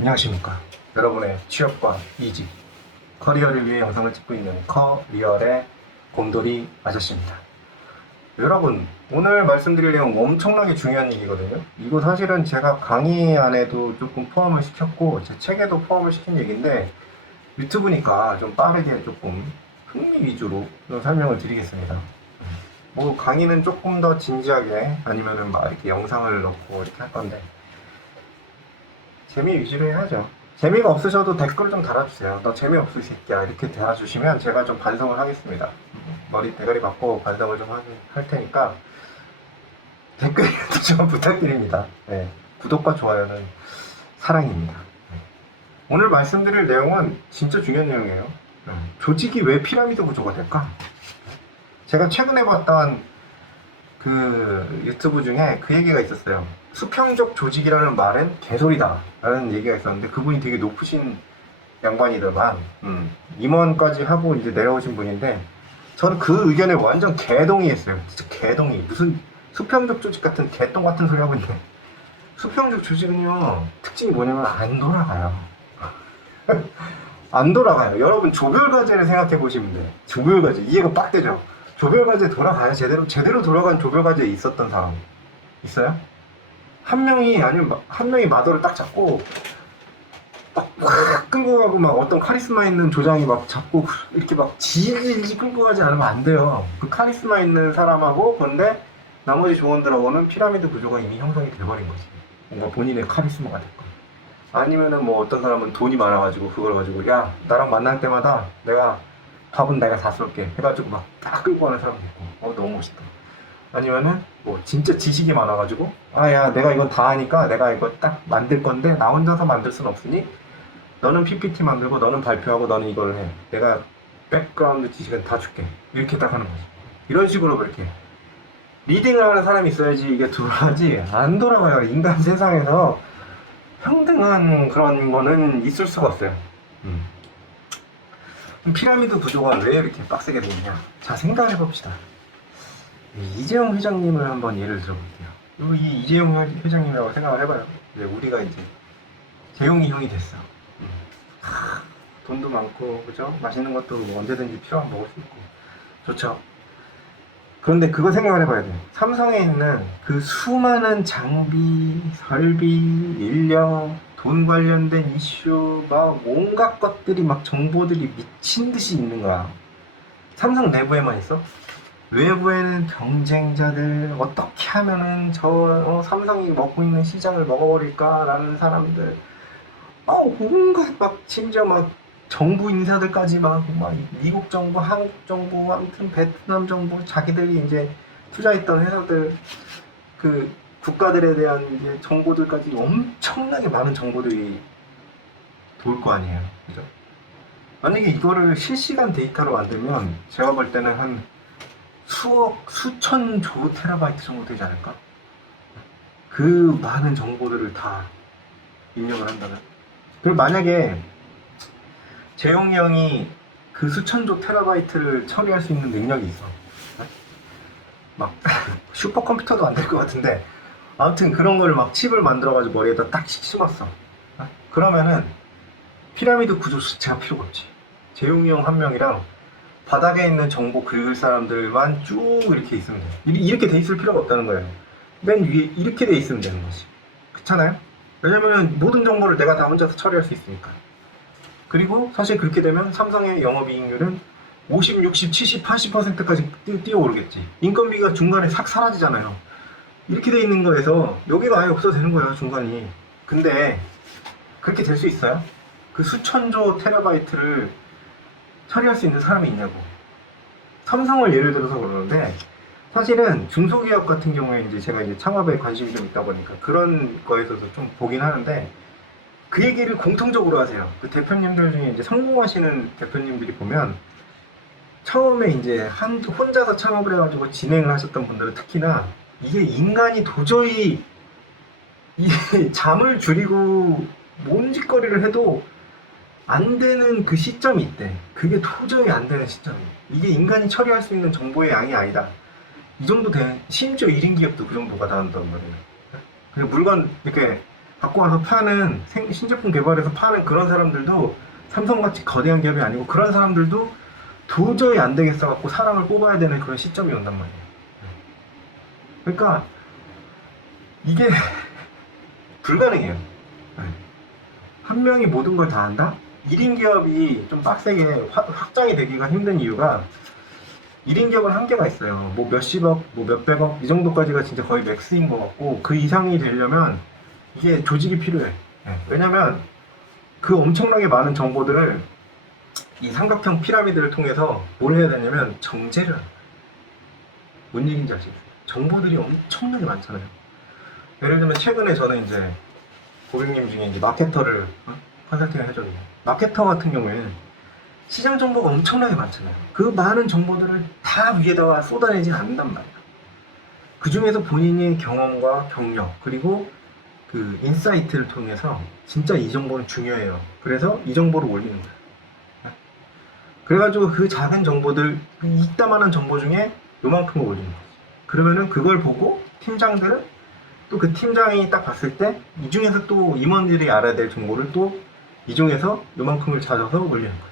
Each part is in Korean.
안녕하십니까. 여러분의 취업과 이직, 커리어를 위해 영상을 찍고 있는 커리어의 곰돌이 아저씨입니다. 여러분, 오늘 말씀드릴 내용 엄청나게 중요한 얘기거든요. 이거 사실은 제가 강의 안에도 조금 포함을 시켰고 제 책에도 포함을 시킨 얘기인데 유튜브니까 좀 빠르게 조금 흥미 위주로 좀 설명을 드리겠습니다. 뭐 강의는 조금 더 진지하게 아니면은 막 이렇게 영상을 넣고 이렇게 할 건데 재미 위주로 해야죠. 재미가 없으셔도 댓글 좀 달아주세요. 너 재미없어 이 새끼야 이렇게 달아주시면 제가 좀 반성을 하겠습니다. 머리 대가리 받고 반성을 좀 할 테니까 댓글도 좀 부탁드립니다. 네. 구독과 좋아요는 사랑입니다. 오늘 말씀드릴 내용은 진짜 중요한 내용이에요. 조직이 왜 피라미드 구조가 될까? 제가 최근에 봤던 그 유튜브 중에 그 얘기가 있었어요. 수평적 조직이라는 말은 개소리다 라는 얘기가 있었는데 그분이 되게 높으신 양반이더만 임원까지 하고 이제 내려오신 분인데 저는 그 의견에 완전 개동의했어요. 진짜 개동의. 무슨 수평적 조직 같은 개똥 같은 소리 하고 있네. 수평적 조직은요 특징이 뭐냐면 안 돌아가요. 안 돌아가요. 여러분 조별과제를 생각해 보시면 돼요. 조별과제 이해가 빡 되죠. 조별과제 돌아가요. 제대로 돌아간 조별과제에 있었던 사람 있어요? 한 명이 마더를 딱 잡고 막 끌고 가고 막 어떤 카리스마 있는 조장이 막 잡고 이렇게 막 질질 끌고 가지 않으면 안 돼요. 그 카리스마 있는 사람하고 근데 나머지 조원들하고는 피라미드 구조가 이미 형성이 돼버린 거지. 뭔가 본인의 카리스마가 됐고 아니면은 뭐 어떤 사람은 돈이 많아가지고 그걸 가지고 야 나랑 만날 때마다 밥은 내가 다 쏠게 해가지고 막 딱 끌고 가는 사람도 있고 너무 멋있다. 아니면은 뭐 진짜 지식이 많아가지고 야 내가 이건 다 하니까 내가 이거 딱 만들 건데 나 혼자서 만들 순 없으니 너는 PPT 만들고 너는 발표하고 너는 이걸 해. 내가 백그라운드 지식은 다 줄게. 이렇게 딱 하는 거지. 이런 식으로 그렇게 리딩을 하는 사람이 있어야지 이게 돌아가지 안 돌아가요. 인간 세상에서 평등한 그런 거는 있을 수가 없어요. 피라미드 구조가 왜 이렇게 빡세게 되느냐. 자, 생각을 해봅시다. 이재용 회장님을 한번 예를 들어볼게요. 이 이재용 회장님이라고 생각을 해봐요. 우리가 이제 재용이 형이 됐어. 돈도 많고, 그죠? 맛있는 것도 뭐 언제든지 필요하면 먹을 수 있고. 좋죠. 그런데 그거 생각을 해봐야 돼요. 삼성에 있는 그 수많은 장비, 설비, 인력, 돈 관련된 이슈, 막 온갖 것들이 막 정보들이 미친 듯이 있는 거야. 삼성 내부에만 있어? 외부에는 경쟁자들, 어떻게 하면은 삼성이 먹고 있는 시장을 먹어버릴까라는 사람들, 온갖 막 심지어 막 정부 인사들까지 막 미국 정부, 한국 정부, 아무튼 베트남 정부, 자기들이 이제 투자했던 회사들, 그 국가들에 대한 이제 정보들까지 엄청나게 많은 정보들이 돌 거 아니에요. 그죠? 만약에 이거를 실시간 데이터로 만들면 제가 볼 때는 한 수천 조 테라바이트 정도 되지 않을까? 그 많은 정보들을 다 입력을 한다면. 그리고 만약에 재용이 형이 그 수천조 테라바이트를 처리할 수 있는 능력이 있어. 막 슈퍼컴퓨터도 안 될 것 같은데 아무튼 그런 거를 막 칩을 만들어가지고 머리에다 딱 심었어. 그러면은 피라미드 구조 자체가 필요가 없지. 재용이 형 한 명이랑 바닥에 있는 정보 긁을 사람들만 쭉 이렇게 있으면 돼. 이렇게 돼 있을 필요가 없다는 거예요. 맨 위에 이렇게 돼 있으면 되는 거지. 그렇잖아요? 왜냐면 모든 정보를 내가 다 혼자서 처리할 수 있으니까. 그리고 사실 그렇게 되면 삼성의 영업이익률은 50, 60, 70, 80%까지 뛰어오르겠지. 인건비가 중간에 싹 사라지잖아요. 이렇게 돼 있는 거에서 여기가 아예 없어도 되는 거예요, 중간이. 근데 그렇게 될 수 있어요? 그 수천조 테라바이트를 처리할 수 있는 사람이 있냐고. 삼성을 예를 들어서 그러는데 사실은 중소기업 같은 경우에 이제 제가 이제 창업에 관심이 좀 있다 보니까 그런 거에서도 좀 보긴 하는데 그 얘기를 공통적으로 하세요. 그 대표님들 중에 이제 성공하시는 대표님들이 보면 처음에 이제 혼자서 창업을 해가지고 진행을 하셨던 분들은 특히나 이게 인간이 도저히 이 잠을 줄이고 뭔 짓거리를 해도 안 되는 그 시점이 있대. 그게 도저히 안 되는 시점이에요. 이게 인간이 처리할 수 있는 정보의 양이 아니다. 이 정도 된, 심지어 1인 기업도 그 정도가 나온단 말이에요. 그냥 물건 이렇게 갖고 와서 파는 신제품 개발해서 파는 그런 사람들도 삼성같이 거대한 기업이 아니고 그런 사람들도 도저히 안 되겠어 갖고 사람을 뽑아야 되는 그런 시점이 온단 말이에요. 그러니까 이게 불가능해요. 한 명이 모든 걸 다 한다? 1인 기업이 좀 빡세게 확장이 되기가 힘든 이유가 1인 기업은 한계가 있어요. 뭐 몇십억, 뭐 몇백억 이 정도까지가 진짜 거의 맥스인 것 같고 그 이상이 되려면 이게 조직이 필요해. 왜냐면 그 엄청나게 많은 정보들을 이 삼각형 피라미드를 통해서 뭘 해야 되냐면 정제를 하는 거예요. 뭔 얘기인지 아시겠어요? 정보들이 엄청나게 많잖아요. 예를 들면 최근에 저는 이제 고객님 중에 이제 마케터를 컨설팅을 해줬는데 마케터 같은 경우에는 시장 정보가 엄청나게 많잖아요. 그 많은 정보들을 다 위에다가 쏟아내지 않는단 말이에요. 그 중에서 본인의 경험과 경력 그리고 그 인사이트를 통해서 진짜 이 정보는 중요해요. 그래서 이 정보를 올리는 거예요. 그래가지고 그 작은 정보들, 이따만한 정보 중에 요만큼을 올리는 거예요. 그러면은 그걸 보고 팀장들은 또 그 팀장이 딱 봤을 때 이 중에서 또 임원들이 알아야 될 정보를 또 이 중에서 요만큼을 찾아서 올리는 거예요.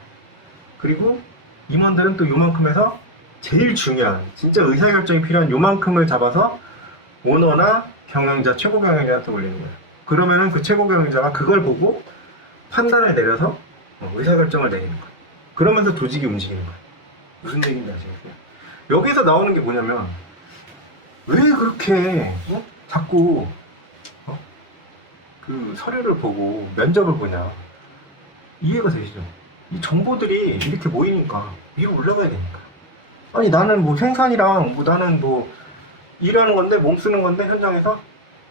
그리고 임원들은 또 요만큼에서 제일 중요한 진짜 의사결정이 필요한 요만큼을 잡아서 오너나 경영자, 최고 경영자한테 올리는 거예요. 그러면은 그 최고 경영자가 그걸 보고 판단을 내려서 의사결정을 내리는 거예요. 그러면서 조직이 움직이는 거예요. 무슨 얘기인지 아시겠어요? 여기서 나오는 게 뭐냐면 왜 그렇게 자꾸 그 서류를 보고 면접을 보냐 이해가 되시죠? 이 정보들이 이렇게 모이니까 위로 올라가야 되니까. 아니 나는 뭐 생산이랑 뭐 나는 뭐 일하는 건데 몸 쓰는 건데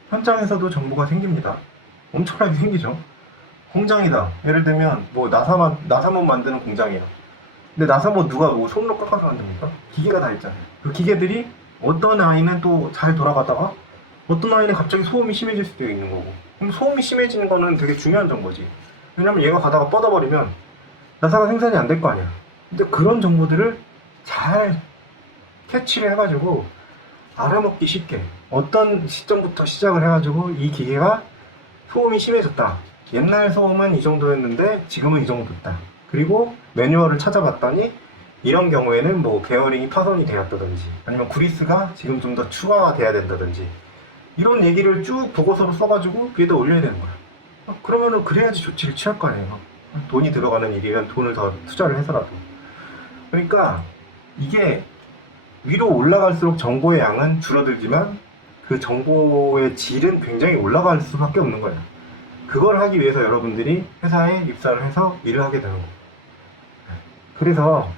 현장에서도 정보가 생깁니다. 엄청나게 생기죠. 공장이다. 예를 들면 뭐 나사못 만드는 공장이야. 근데 나사못 누가 뭐 손으로 깎아서 만듭니까? 기계가 다 있잖아요. 그 기계들이 어떤 아이는 또 잘 돌아가다가 어떤 아이는 갑자기 소음이 심해질 수도 있는 거고. 그럼 소음이 심해지는 거는 되게 중요한 정보지. 왜냐면 얘가 가다가 뻗어버리면 나사가 생산이 안 될 거 아니야. 근데 그런 정보들을 잘 캐치를 해가지고 알아먹기 쉽게 어떤 시점부터 시작을 해가지고 이 기계가 소음이 심해졌다. 옛날 소음은 이 정도였는데 지금은 이 정도 됐다. 그리고 매뉴얼을 찾아봤더니 이런 경우에는 뭐 베어링이 파손이 되었다든지 아니면 그리스가 지금 좀 더 추가돼야 된다든지 이런 얘기를 쭉 보고서로 써가지고 위에다 올려야 되는 거야. 그러면은 그래야지 조치를 취할 거 아니에요. 돈이 들어가는 일이면 돈을 더 투자를 해서라도. 그러니까 이게 위로 올라갈수록 정보의 양은 줄어들지만 그 정보의 질은 굉장히 올라갈 수밖에 없는 거예요. 그걸 하기 위해서 여러분들이 회사에 입사를 해서 일을 하게 되는 거예요. 그래서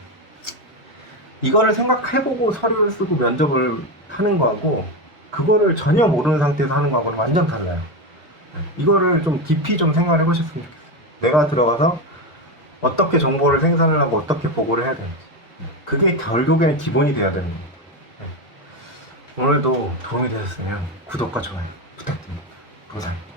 이거를 생각해보고 서류를 쓰고 면접을 하는 거하고 그거를 전혀 모르는 상태에서 하는 거하고는 완전 달라요. 이거를 좀 깊이 좀 생각을 해보셨으면 좋겠어요. 내가 들어가서 어떻게 정보를 생산을 하고 어떻게 보고를 해야 되는지 그게 결국에는 기본이 돼야 되는 겁니다. 오늘도 도움이 되셨으면 구독과 좋아요 부탁드립니다. 감사합니다.